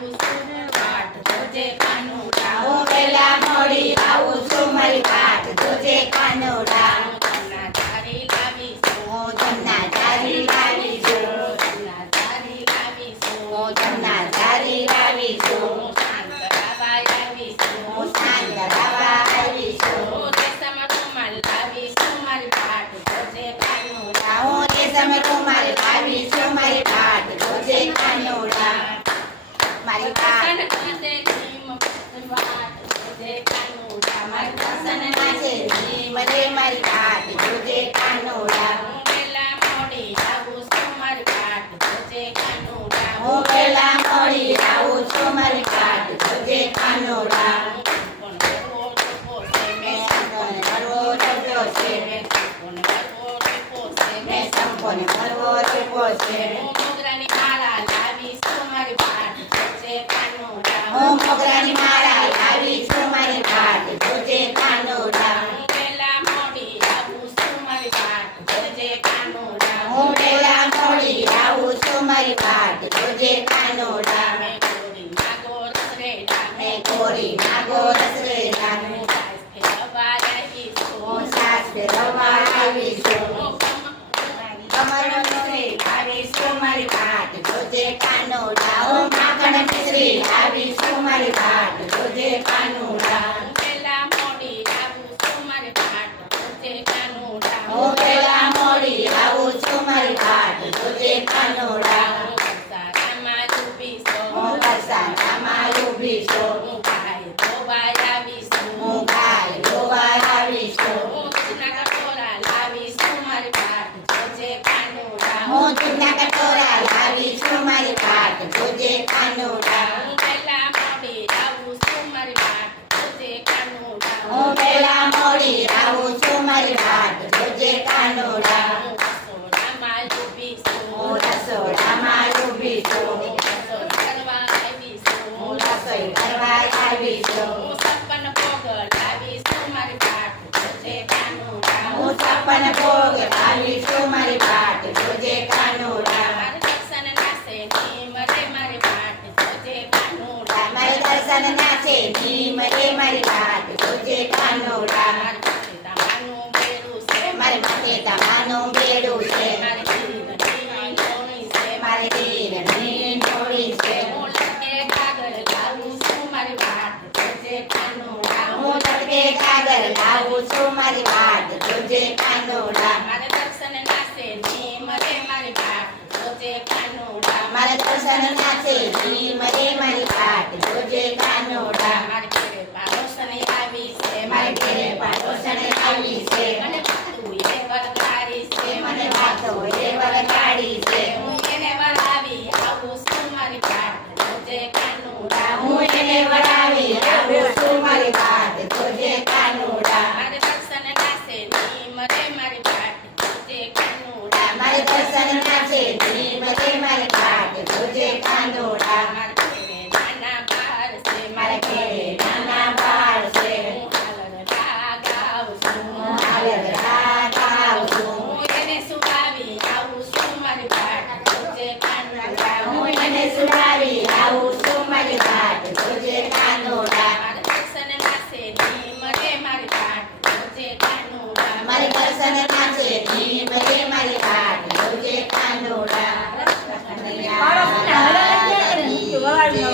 આવું છું વાટ જોજે કાનુડા હું વેલા મોડી આવું છું મારી વાત જોજે કાનોડા હું તમના તારી લાવીશું હું તમના જારી લાવી છું તમના તારી લાવીશું હું તમના જારી લાવી છું હું શાંત રાવા આવીશું હું શાંત રાવા આવી છું હું દેશમાં રૂમાલ લાવીશું મારી વાટ જોજે કાનુડા હું તે સમય મારી લાવી છું મારી વાત જોજે કાનોડા મારી વાત મને મારી વાત જોજે કાનોડા હું પેલા મોડી આવું છું મારી વાટ જોજે કાનુડા હું પેલા મોડી આવું છું મારી વાત જોજે કાનોડા મેં સંપોને ભરવો છે મેં સંપોને ભરવો છે હું મોગરાની માળા લાવીશું મારી વાટ જોજે કાનુડા હું મોગરાની માળા લાવી છું મારી વાત જોજે કાનોડા વેલા મોડી આવું છું મારી વાટ જોજે કાનુડા હું પેલા મોડી આવું છું મારી વાત જોજે કાનોડા મેં ગોરી માગો રસરેડા મેં કોરી રસરેલા હું સાસ ફેરવા સાસ આવી છું હું કમ- કમરનો રે લાવી છું મારી વાત જોજે કાનોડા હું માખણ મિશ્રી મારી વાત જોજે કાનોડા પેલા હું વરસાદમાં ડૂબી હું જોજે કાનુડા. હું દૂધના કટોરા લાવી છું મારી જોજે કાનોડા હું પહેલા મોડી આવું છું. મારી વાટ જોજે કાનુડા. હું પેલા મોડી આવું છું મારી વાત જોજે કાનોડા હું રસોડામાં ઊભી છું. હું રસોડામાં ઊભી છું હું રસોઈ કરવા આવી છું. સપન ભોગ લાવી મારી વાટ જોજે કાનુડા. હું છપ્પન ભોગ લાવી મારી બેડું આવી છું મારી વાત. જોજે કાનોડા મારે દર્શન નાશે મરે મારી વાત. જોજે કાનોડા મારે દર્શન નાશે મરે મારી વાત. જોજે કાનોડા મારે ઘરે પાડોશને આવી છે મારે ઘરે પાડોશને આવી છે. મને પાતું એ વરકારી છે. મને વાતો એ વરકારી છે. હું એને વરાવી આવું છું મારી વાત. જોજે કાનોડા હું એને વરાવી મારી પ્રસન્ના છે. મારી પાઠ જોજે કાંદોડા.